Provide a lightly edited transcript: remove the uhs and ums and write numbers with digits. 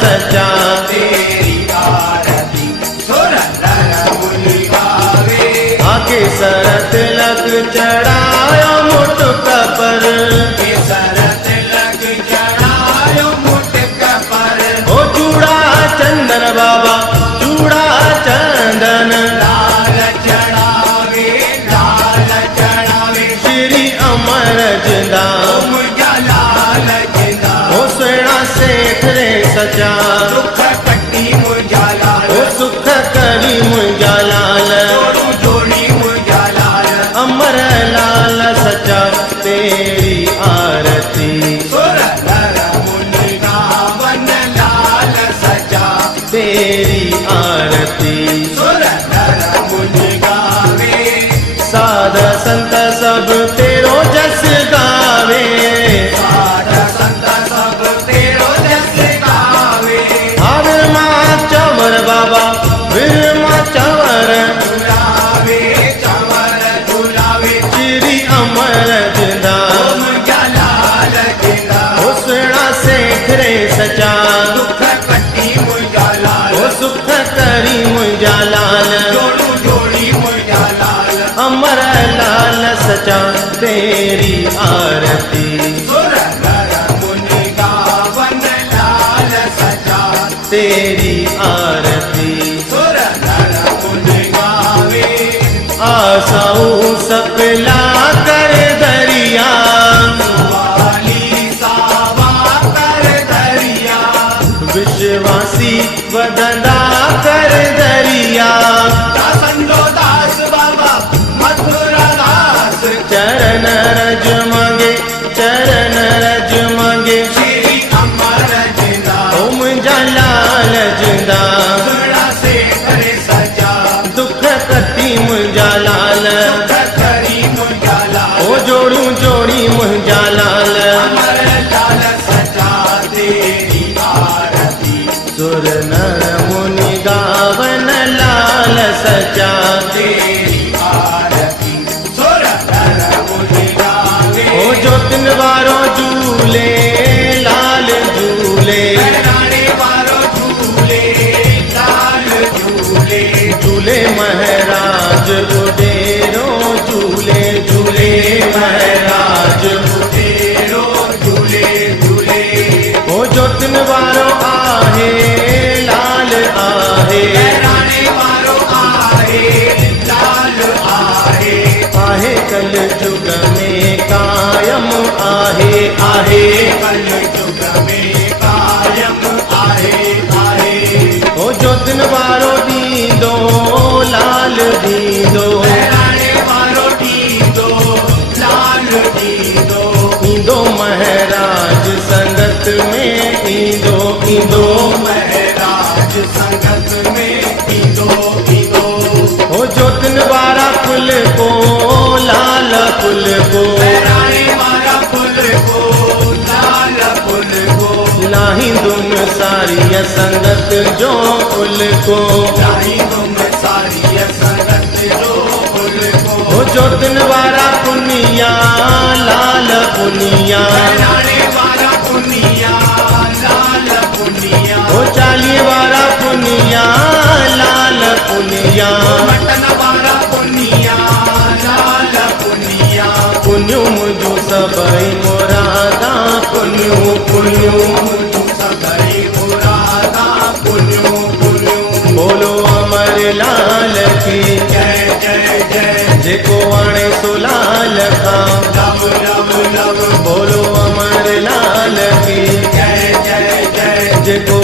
सचा तेरी आरती सुर नर मुनि गावे। आके सर तिलक चढ़ायो मुटुक पर केसर तिलक चढ़ायो मुटुक पर। ओ चूड़ा चंदन बाबा चूड़ा चंदन लाल चढ़ावे लाल चढ़ावे। श्री अमर जिंदा मुझा लाल जिंदा। ओ सोना सेठ रे सचा दुख कट्टी मुझा लाल। ओ सुख करी मुंजा लाल जोड़ू जोड़ी मुझा लाल। अमर लाल सचा तेरी आरती सुर नर मुनि गावन लाल सचा तेरी आरती सुर नर मुनि गावे। साध संत सब तेरो जस गावे साध संत सब तेरो जस गावे। विरमा चंवर बाबा विरमा चंवर झुलावे चंवर झुलावे। श्री अमर जिंदा मुझा लाल जिंदा। ओ सोना सेठ रे सचा दुख कट्टी मुझा लाल। ओ सुख करी मुंजा लाल जोड़ू जोड़ी मुझा लाल। अमर लाल सचा तेरी आरती सुर नर मुनि गावन लाल सचा तेरी आरती सुर नर मुनि गावे। आसाऊ सपला कर दरिया वाली सावा कर दरिया। विश्वासी वदना कर दरिया दासंदो दास बाबा मथुरा दास। चरण रज मांगे चरण रज मांगे श्री अमर जिंदा। ओम लाल जिंदा सुरा से करे सजा। दुख कटी मुंजा लाल करी मुझा लाल। ओ जोड़ू जोड़ी मुंजा लाल अमर लाल सजा तेरी आरती सुर नर मुनि गावन लाल सचा तेरी आरती सुर नर मुनि गावे। ओ ज्योतिन वारो झूले लाल झूले राणे वारो झूले लाल झूले। झूले महाराज उडेरो झूले झूले महाराज तेरो झूले झूले। ओ ज्योतिन वारो आहे लाल आहे राणे वारो आहे लाल आहे। आहे कल जुग में कायम आहे आहे कल युग में कायम आहे आहे। ओ ज्योतिन वारो दीदो लाल दीदो राणे वारो दीदो लाल दीदो। ईंदो महाराज संगत में ईंदो ईंदो महराज संगत में ईंदो ईंदो। ओ ज्योतिन वारा फुल को लाल फुल को राणे वारा फुल को लाल फुल को। नाही तुम सारी संगत जो फुल को नाही तुम सारी संगत जो फुल को। ओ ज्योतिन वारा पुनिया लाल पुनिया राणे वारा पुनिया लाल पुनिया। ओ चाली वारा पुनिया लाल पुनिया मटन वारा पुनिया लाल पुनिया। पुण्यो मुझो सबई मोरादा पुण्यो पुण्यो मुझु सबई मुरादा पुन्यो पुन्यो। बोलो अमर लाल की जय जय जय। जेको आणे सो लाल खां लव लव लव। बोलो अमर लाल की जय जय जय। जेको